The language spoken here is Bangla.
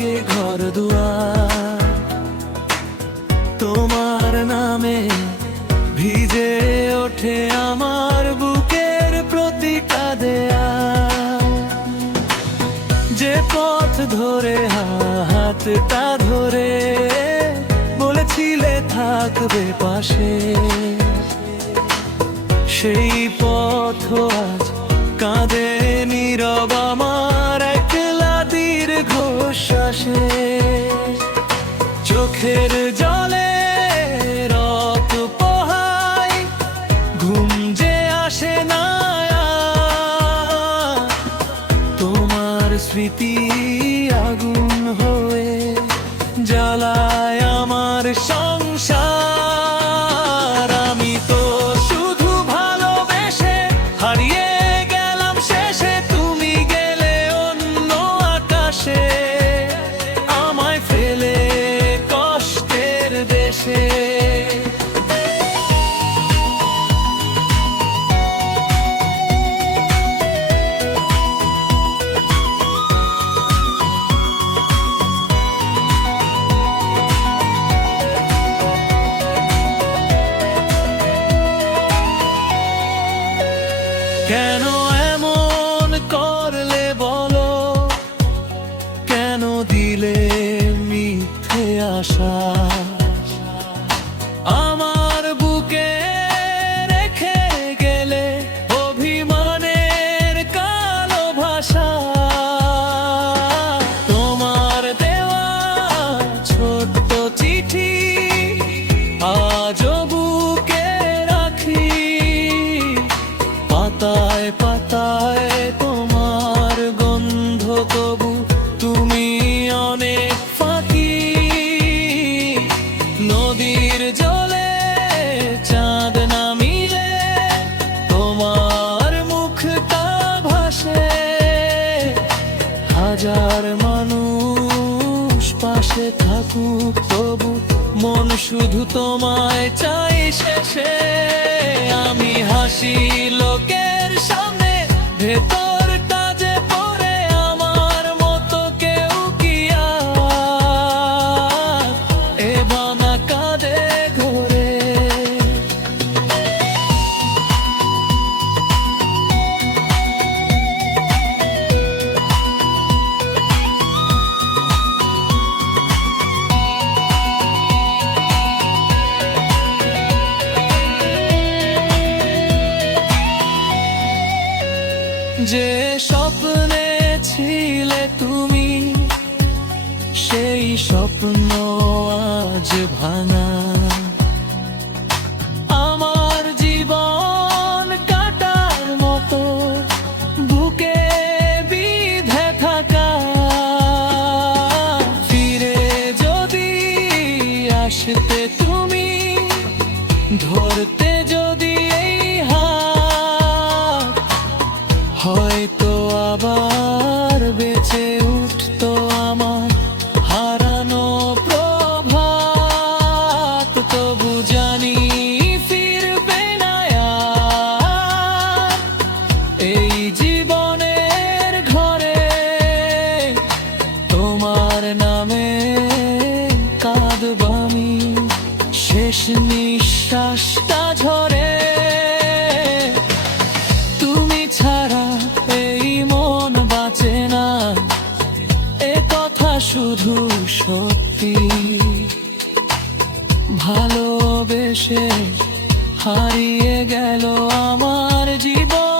লাগে ঘর দুয়ার, তোমার নামে ভিজে ওঠে আমার বুকের প্রতিটা দেয়াল। যে পথ ধরে হাতটা ধরে বলেছিলে থাকবে পাশে, সেই পথ আজ কাঁদে নীরব আমার একলা দীর্ঘশ্বাসে। চোখের জলে রত পোহাই, ঘুম যে আসে না, তোমার স্মৃতি আগুন হয়ে জ্বালায় আমার সংসার। আমি তো শুধু ভালোবেসে হারিয়ে গেলাম শেষে, তুমি গেলে অন্য আকাশে আমায় ফেলে কষ্টের দেশে। কেন এমন করলে বলো, কেন দিলে মিথ্যে আশা আমার বুকে রেখে গেলে অভিমানের কালো ভাষা। তোমার দেওয়া ছোট্ট চিঠি আজও বুকে রাখি, পাতায় পাতায় তোমার গন্ধ, তবু তুমি অনেক ফাঁকি। নদীর জলে চাঁদ নামিলে তোমার মুখটা ভাসে, হাজার মানুষ পাশে থাকুক তবু মন শুধু তোমায় চাই শেষে। আমি হাসি লোকের সামনে, ভেতরটা যে পড়ে আমার মতো কেউ কি আর এ বানা কাঁদে ঘরে। যে স্বপ্নে ছিলে তুমি, সেই স্বপ্ন আজ ভাঙা। আমার জীবন কাটার মতো বুকে বিঁধে থাকা, ফিরে যদি আসতে তুমি, ধরতে যদি এই হাত, হয়তো আবার বেঁচে উঠতো আমার হারানো প্রভাত। তবু জানি ফিরবে না আর এই জীবনের ঘরে, তোমার নামে কাঁদব আমি শেষ নিঃশ্বাসটা ঝরে। তুমি ছাড়া এই মন বাঁচে না, এ কথা শুধু সত্যি। ভালোবেসে হারিয়ে গেল আমার জীবন।